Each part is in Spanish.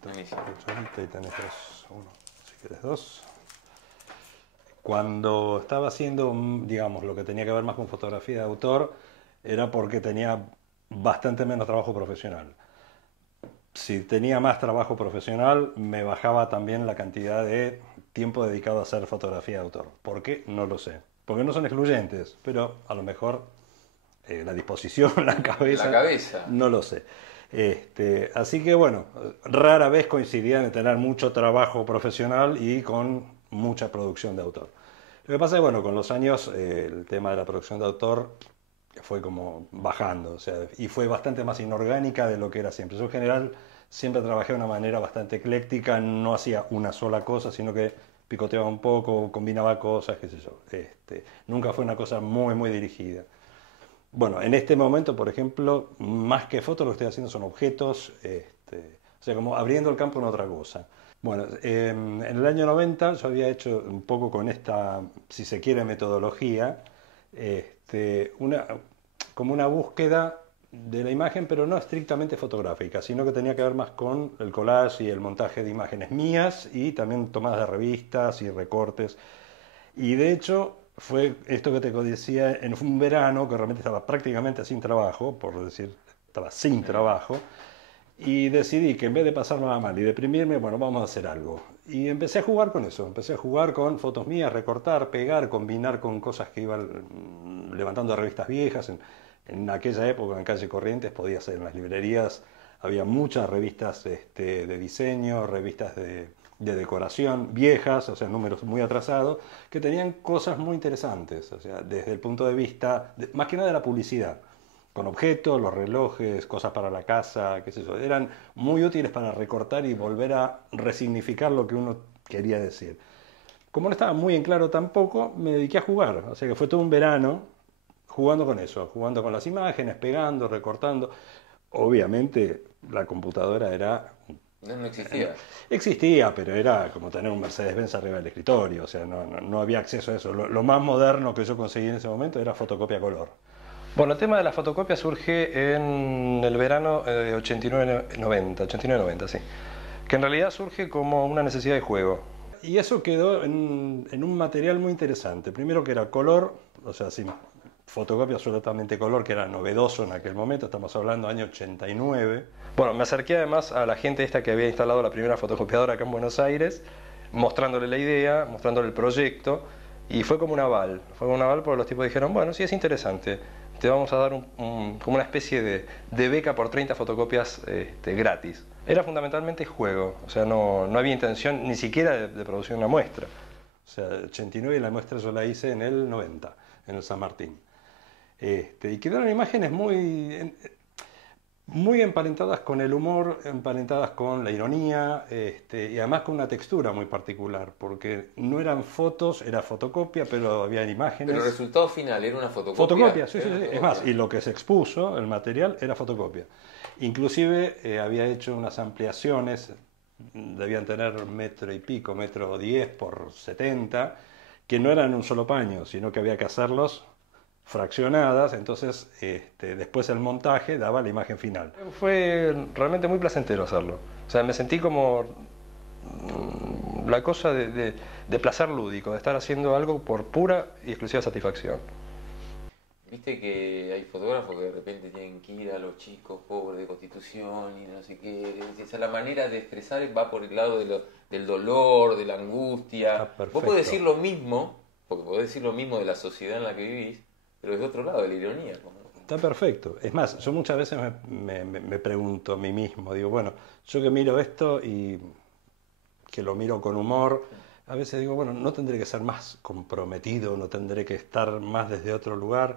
poquito y tenés dos, uno, si querés dos. Cuando estaba haciendo, digamos, lo que tenía que ver más con fotografía de autor, era porque tenía bastante menos trabajo profesional. Si tenía más trabajo profesional, me bajaba también la cantidad de tiempo dedicado a hacer fotografía de autor. ¿Por qué? No lo sé. Porque no son excluyentes, pero a lo mejor la disposición, la cabeza, no lo sé. Así que bueno, rara vez coincidían en tener mucho trabajo profesional y con mucha producción de autor. Lo que pasa es que bueno, con los años el tema de la producción de autor fue como bajando, o sea, y fue bastante más inorgánica de lo que era siempre. Yo en general siempre trabajé de una manera bastante ecléctica, no hacía una sola cosa, sino que picoteaba un poco, combinaba cosas, qué sé yo. Nunca fue una cosa muy, muy dirigida. Bueno, en este momento, por ejemplo, más que fotos, lo que estoy haciendo son objetos, o sea, como abriendo el campo en otra cosa. Bueno, en el año 90 yo había hecho un poco con esta, si se quiere, metodología, una, como una búsqueda de la imagen, pero no estrictamente fotográfica, sino que tenía que ver más con el collage y el montaje de imágenes mías y también tomadas de revistas y recortes. Y de hecho fue esto que te decía en un verano que realmente estaba prácticamente sin trabajo, por decir, estaba sin trabajo, y decidí que en vez de pasarme mal y deprimirme, bueno, vamos a hacer algo. Y empecé a jugar con eso, empecé a jugar con fotos mías, recortar, pegar, combinar con cosas que iban levantando de revistas viejas. En aquella época, en Calle Corrientes, podía ser en las librerías, había muchas revistas de diseño, revistas de decoración viejas, o sea, números muy atrasados, que tenían cosas muy interesantes, o sea, desde el punto de vista, más que nada de la publicidad, con objetos, los relojes, cosas para la casa, qué sé yo, eran muy útiles para recortar y volver a resignificar lo que uno quería decir. Como no estaba muy en claro tampoco, me dediqué a jugar, o sea que fue todo un verano jugando con eso, jugando con las imágenes, pegando, recortando. Obviamente la computadora era No existía. existía, pero era como tener un Mercedes-Benz arriba del escritorio, o sea, no había acceso a eso. Lo más moderno que yo conseguí en ese momento era fotocopia color. Bueno, el tema de la fotocopia surge en el verano de 89-90, sí. Que en realidad surge como una necesidad de juego. Y eso quedó en un material muy interesante. Primero que era color, o sea, sin fotocopia absolutamente color, que era novedoso en aquel momento, estamos hablando año 89. Bueno, me acerqué además a la gente esta que había instalado la primera fotocopiadora acá en Buenos Aires, mostrándole la idea, mostrándole el proyecto, y fue como un aval. Fue como un aval porque los tipos dijeron, bueno, sí es interesante, te vamos a dar como una especie de beca por 30 fotocopias gratis. Era fundamentalmente juego, o sea, no había intención ni siquiera de producir una muestra. O sea, 89 y la muestra yo la hice en el 90, en el San Martín. Y quedaron imágenes muy emparentadas con el humor, emparentadas con la ironía, y además con una textura muy particular, porque no eran fotos, era fotocopia, pero había imágenes. Pero el resultado final era una fotocopia. Fotocopia, sí. Es más, y lo que se expuso, el material, era fotocopia. Inclusive había hecho unas ampliaciones, debían tener metro y pico, metro 10 por 70, que no eran un solo paño, sino que había que hacerlos fraccionadas, entonces después el montaje daba la imagen final. Fue realmente muy placentero hacerlo. O sea, me sentí como la cosa de placer lúdico, de estar haciendo algo por pura y exclusiva satisfacción. Viste que hay fotógrafos que de repente tienen que ir a los chicos pobres de Constitución y no sé qué. O sea, la manera de expresar va por el lado del dolor, de la angustia. Vos podés decir lo mismo, porque podés decir lo mismo de la sociedad en la que vivís, pero desde otro lado, de la ironía. Está perfecto. Es más, yo muchas veces me pregunto a mí mismo, digo, bueno, yo que miro esto y que lo miro con humor, a veces digo, bueno, no tendré que ser más comprometido, no tendré que estar más desde otro lugar,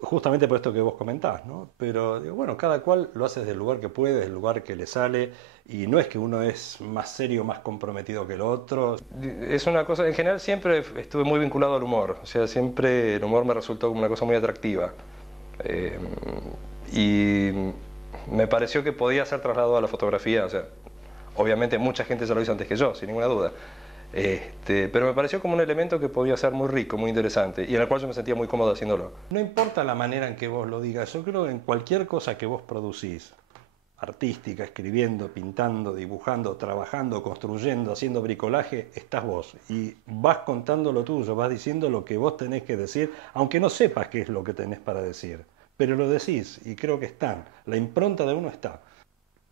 justamente por esto que vos comentás, ¿no? Pero digo, bueno, cada cual lo hace desde el lugar que puede, desde el lugar que le sale, y no es que uno es más serio, más comprometido que el otro. Es una cosa, en general siempre estuve muy vinculado al humor, o sea, siempre el humor me resultó como una cosa muy atractiva. Y me pareció que podía ser trasladado a la fotografía, o sea, obviamente mucha gente ya lo hizo antes que yo, sin ninguna duda. Pero me pareció como un elemento que podía ser muy rico, muy interesante, y en el cual yo me sentía muy cómodo haciéndolo. No importa la manera en que vos lo digas, yo creo que en cualquier cosa que vos producís, artística, escribiendo, pintando, dibujando, trabajando, construyendo, haciendo bricolaje, estás vos. Y vas contando lo tuyo, vas diciendo lo que vos tenés que decir, aunque no sepas qué es lo que tenés para decir. Pero lo decís y creo que están. La impronta de uno está.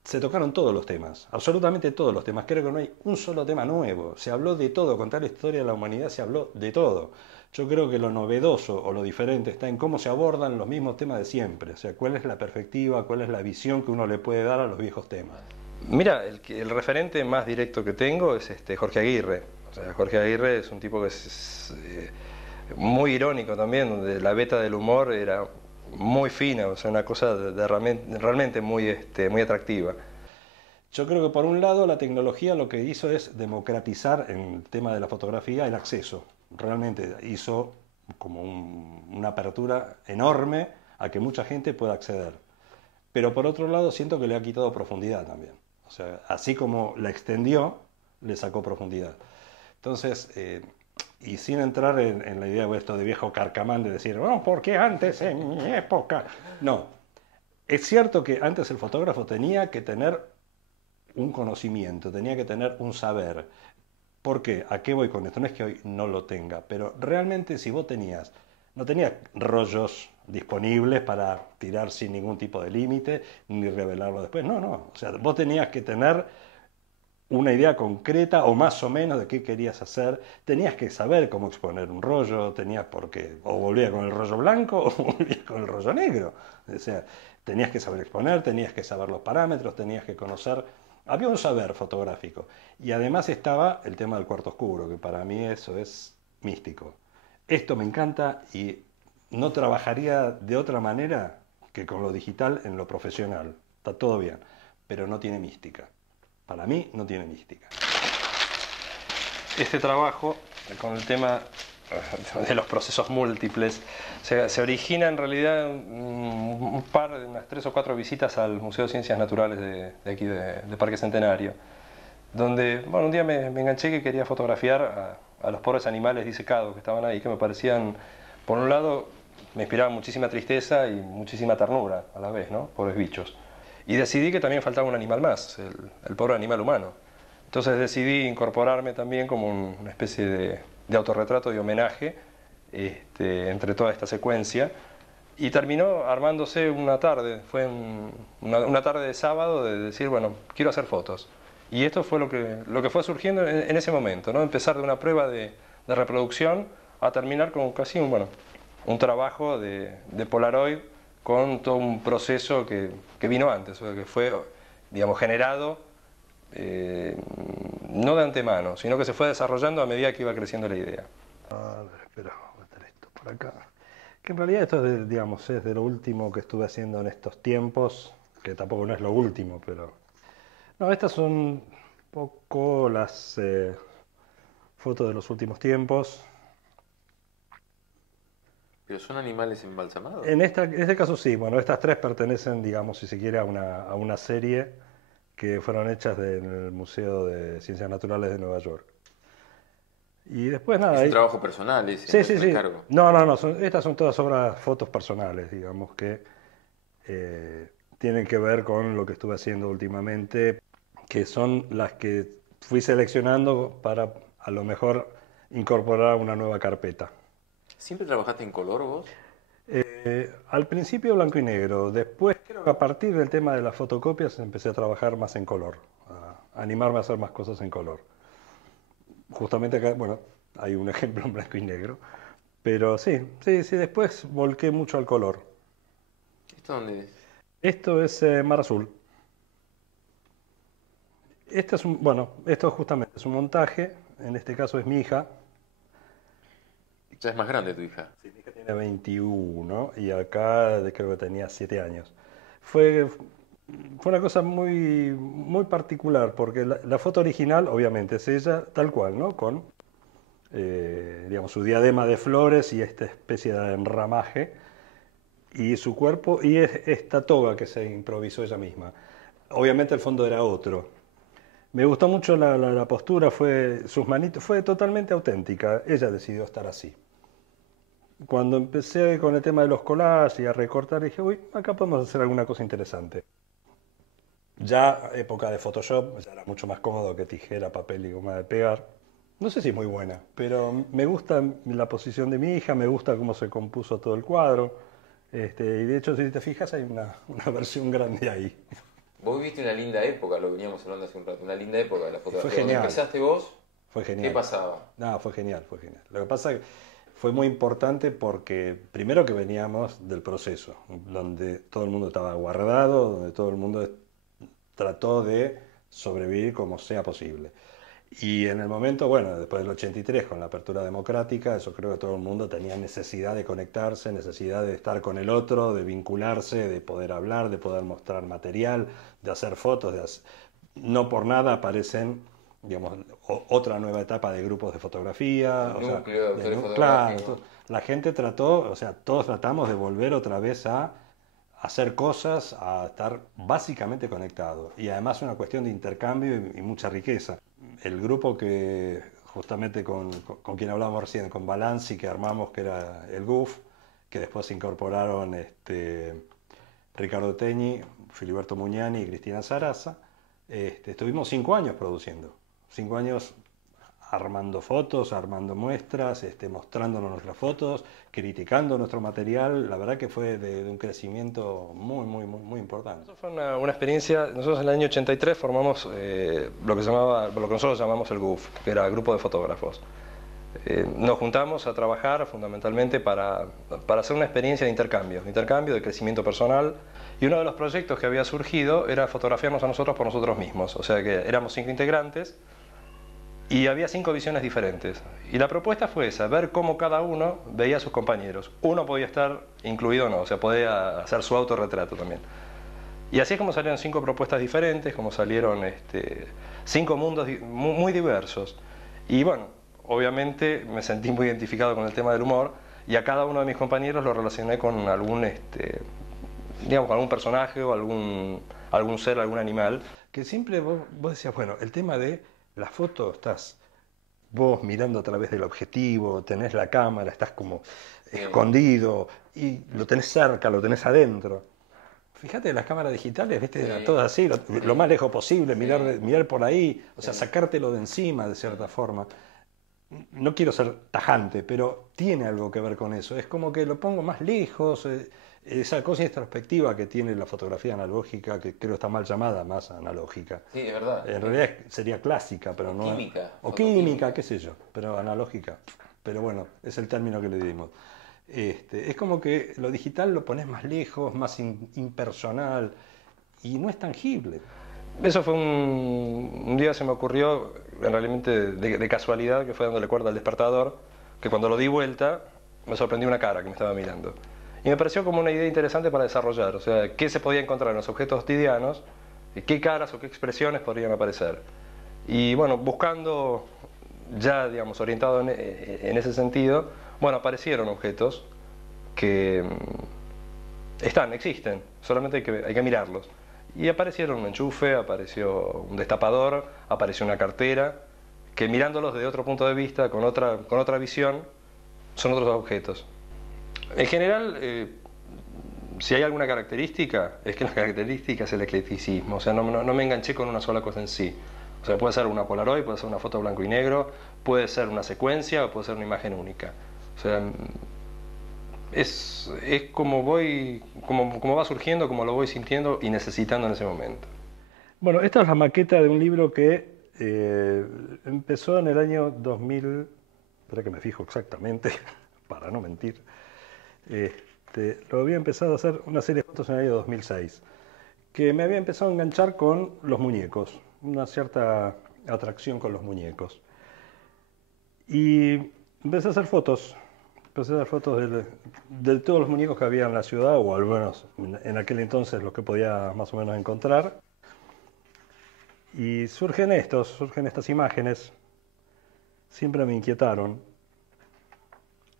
Se tocaron todos los temas, absolutamente todos los temas. Creo que no hay un solo tema nuevo. Se habló de todo, contar la historia de la humanidad se habló de todo. Yo creo que lo novedoso o lo diferente está en cómo se abordan los mismos temas de siempre. O sea, cuál es la perspectiva, cuál es la visión que uno le puede dar a los viejos temas. Mira, el referente más directo que tengo es Jorge Aguirre. O sea, Jorge Aguirre es un tipo que es muy irónico también, donde la beta del humor era muy fina, o sea, una cosa realmente muy, muy atractiva. Yo creo que por un lado la tecnología lo que hizo es democratizar en el tema de la fotografía el acceso. Realmente hizo como una apertura enorme a que mucha gente pueda acceder. Pero por otro lado siento que le ha quitado profundidad también. O sea, así como la extendió, le sacó profundidad. Entonces, y sin entrar en la idea de esto de viejo carcamán de decir, no, porque antes, en mi época. No, es cierto que antes el fotógrafo tenía que tener un conocimiento, tenía que tener un saber. ¿Por qué? ¿A qué voy con esto? No es que hoy no lo tenga, pero realmente si vos no tenías rollos disponibles para tirar sin ningún tipo de límite, ni revelarlo después. No, no. O sea, vos tenías que tener una idea concreta o más o menos de qué querías hacer, tenías que saber cómo exponer un rollo, tenías porque o volvía con el rollo blanco o volvía con el rollo negro. O sea, tenías que saber exponer, tenías que saber los parámetros, tenías que conocer. Había un saber fotográfico. Y además estaba el tema del cuarto oscuro, que para mí eso es místico. Esto me encanta y no trabajaría de otra manera que con lo digital en lo profesional. Está todo bien, pero no tiene mística. Para mí no tiene mística. Este trabajo, con el tema de los procesos múltiples, se origina en realidad unas 3 o 4 visitas al Museo de Ciencias Naturales de aquí de Parque Centenario, donde bueno, un día me enganché que quería fotografiar a los pobres animales disecados que estaban ahí, que me parecían, por un lado, me inspiraban muchísima tristeza y muchísima ternura a la vez, ¿no? Pobres bichos. Y decidí que también faltaba un animal más, el pobre animal humano. Entonces decidí incorporarme también como una especie de autorretrato y homenaje entre toda esta secuencia. Y terminó armándose una tarde, fue una tarde de sábado de decir, bueno, quiero hacer fotos. Y esto fue lo que fue surgiendo en ese momento, ¿no? Empezar de una prueba de reproducción a terminar con casi un trabajo de Polaroid con todo un proceso que vino antes, o sea, que fue, digamos, generado no de antemano, sino que se fue desarrollando a medida que iba creciendo la idea. A ver, espera, voy a meter esto por acá. Que en realidad esto es, digamos, es de lo último que estuve haciendo en estos tiempos, que tampoco no es lo último, pero... No, estas son un poco las fotos de los últimos tiempos. ¿Pero son animales embalsamados? En este caso sí, bueno, estas 3 pertenecen, digamos, si se quiere, a una serie que fueron hechas en el Museo de Ciencias Naturales de Nueva York. Y después nada... Es un trabajo personal ese, Sí, no sí, es un sí. encargo. No, estas son todas fotos personales, digamos, que tienen que ver con lo que estuve haciendo últimamente, que son las que fui seleccionando para a lo mejor incorporar a una nueva carpeta. ¿Siempre trabajaste en color vos? Al principio blanco y negro, después creo que a partir del tema de las fotocopias empecé a trabajar más en color, a animarme a hacer más cosas en color. Justamente acá, bueno, hay un ejemplo en blanco y negro, pero sí, después volqué mucho al color. ¿Esto dónde es? Esto es Mar Azul. Esto justamente es un montaje, en este caso es mi hija. Ya es más grande tu hija. Sí, mi hija tiene 21 y acá creo que tenía 7 años. Fue una cosa muy, muy particular porque la foto original obviamente es ella tal cual, ¿no? Con digamos, su diadema de flores y esta especie de enramaje y su cuerpo y esta toga que se improvisó ella misma. Obviamente el fondo era otro. Me gustó mucho la postura, sus manitos, fue totalmente auténtica. Ella decidió estar así. Cuando empecé con el tema de los collages y a recortar, dije, uy, acá podemos hacer alguna cosa interesante. Ya época de Photoshop, ya era mucho más cómodo que tijera, papel y goma de pegar. No sé si es muy buena, pero me gusta la posición de mi hija, me gusta cómo se compuso todo el cuadro. Y de hecho, si te fijas, hay una versión grande ahí. Vos viviste una linda época, lo veníamos hablando hace un rato, una linda época de la Fue fotografía. Cuando genial, empezaste vos, fue ¿qué genial. pasaba? No, fue genial, fue genial. Lo que pasa es que fue muy importante porque primero que veníamos del proceso, donde todo el mundo estaba guardado, donde todo el mundo trató de sobrevivir como sea posible. Y en el momento, bueno, después del 83, con la apertura democrática, eso creo que todo el mundo tenía necesidad de conectarse, necesidad de estar con el otro, de vincularse, de poder hablar, de poder mostrar material, de hacer fotos, no por nada aparecen, digamos, otra nueva etapa de grupos de fotografía, Un o sea, núcleo de autores claro, fotográficos. la gente trató, o sea, todos tratamos de volver otra vez a hacer cosas, a estar básicamente conectados. Y además una cuestión de intercambio y mucha riqueza. El grupo que justamente con quien hablábamos recién, con Balanci, que armamos, que era el GUF, que después se incorporaron Ricardo Teñi, Filiberto Muñani y Cristina Zaraza, estuvimos 5 años produciendo. 5 años armando fotos, armando muestras, mostrándonos nuestras fotos, criticando nuestro material. La verdad que fue de un crecimiento muy, muy, muy, muy importante. Eso fue una experiencia. Nosotros en el año 83 formamos lo que nosotros llamamos el GUF, que era Grupo de Fotógrafos. Nos juntamos a trabajar fundamentalmente para hacer una experiencia de intercambio, de crecimiento personal. Y uno de los proyectos que había surgido era fotografiarnos a nosotros por nosotros mismos. O sea que éramos 5 integrantes y había 5 visiones diferentes. Y la propuesta fue esa, ver cómo cada uno veía a sus compañeros. Uno podía estar incluido o no, o sea, podía hacer su autorretrato también. Y así es como salieron 5 propuestas diferentes, como salieron 5 mundos muy diversos. Y bueno, obviamente me sentí muy identificado con el tema del humor y a cada uno de mis compañeros lo relacioné con digamos, algún personaje o algún ser, algún animal. Que siempre vos decías, bueno, el tema de la foto, estás vos mirando a través del objetivo, tenés la cámara, estás como escondido y lo tenés cerca, lo tenés adentro. Fíjate, las cámaras digitales, viste, todas así, lo más lejos posible, mirar por ahí, o sea, sacártelo de encima de cierta forma. No quiero ser tajante, pero tiene algo que ver con eso. Es como que lo pongo más lejos, esa cosa introspectiva que tiene la fotografía analógica, que creo está mal llamada, más analógica. Sí, es verdad. En realidad sería clásica, pero no. Química. O química, qué sé yo, pero analógica. Pero bueno, es el término que le dimos. Es como que lo digital lo pones más lejos, más impersonal y no es tangible. Eso fue un día se me ocurrió, realmente de casualidad, que fue dándole cuerda al despertador, que cuando lo di vuelta me sorprendió una cara que me estaba mirando. Y me pareció como una idea interesante para desarrollar, o sea, qué se podía encontrar en los objetos cotidianos, qué caras o qué expresiones podrían aparecer. Y bueno, buscando ya, digamos, orientado en ese sentido, bueno, aparecieron objetos que existen, solamente hay que mirarlos. Y aparecieron un enchufe, apareció un destapador, apareció una cartera, que mirándolos desde otro punto de vista, con otra visión, son otros objetos. En general, si hay alguna característica, es que la característica es el eclecticismo, o sea, no me enganché con una sola cosa en sí. O sea, puede ser una Polaroid, puede ser una foto blanco y negro, puede ser una secuencia o puede ser una imagen única. O sea, es como va surgiendo, como lo voy sintiendo y necesitando en ese momento. Bueno, esta es la maqueta de un libro que empezó en el año 2000, espera que me fijo exactamente, para no mentir. Lo había empezado a hacer una serie de fotos en el año 2006, que me había empezado a enganchar con los muñecos, una cierta atracción con los muñecos. Y empecé a hacer fotos. Empecé a hacer fotos de todos los muñecos que había en la ciudad, o al menos en aquel entonces los que podía más o menos encontrar. Y surgen estas imágenes. Siempre me inquietaron.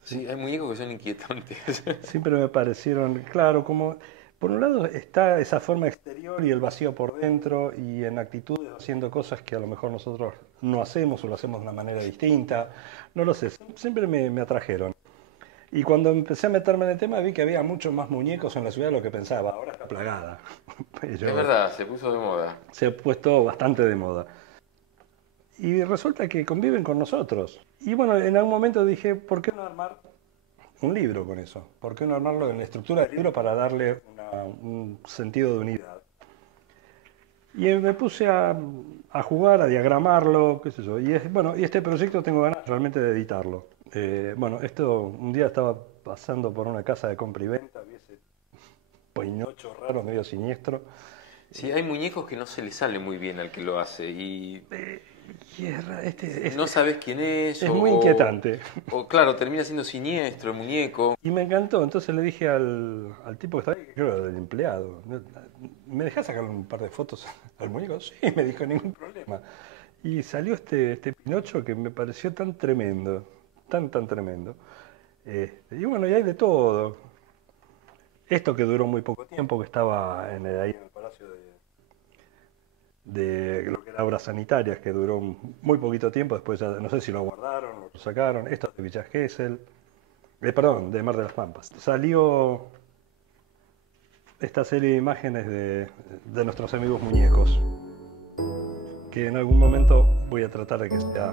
Sí, hay muñecos que son inquietantes. Siempre me parecieron, claro, como por un lado está esa forma exterior y el vacío por dentro, y en actitudes haciendo cosas que a lo mejor nosotros no hacemos o lo hacemos de una manera distinta. No lo sé, siempre me atrajeron. Y cuando empecé a meterme en el tema vi que había muchos más muñecos en la ciudad de lo que pensaba. Ahora está plagada. Es Pero verdad, se puso de moda. se ha puesto bastante de moda. Y resulta que conviven con nosotros. Y bueno, en algún momento dije, ¿por qué no armar un libro con eso? ¿Por qué no armarlo en la estructura del libro para darle un sentido de unidad? Y me puse a jugar, a diagramarlo, qué sé yo. Bueno, y este proyecto tengo ganas realmente de editarlo. Bueno, esto un día estaba pasando por una casa de compra y venta, vi ese Pinocho raro, medio siniestro. Sí, hay muñecos que no se le sale muy bien al que lo hace y Y no sabes quién es es muy inquietante. o claro, termina siendo siniestro el muñeco. Y me encantó, entonces le dije al tipo que estaba ahí, que creo que era el empleado, ¿me dejás sacar un par de fotos al muñeco? Sí, me dijo, ningún problema. Y salió este Pinocho que me pareció tan tremendo, tan tremendo. Y bueno, y hay de todo. Esto que duró muy poco tiempo, que estaba ahí en el Palacio de lo que era Obras Sanitarias, que duró muy poquito tiempo, después ya no sé si lo guardaron o lo sacaron. Esto de Villa Gesell. Perdón, de Mar de las Pampas. Salió esta serie de imágenes de nuestros amigos muñecos, que en algún momento voy a tratar de que sea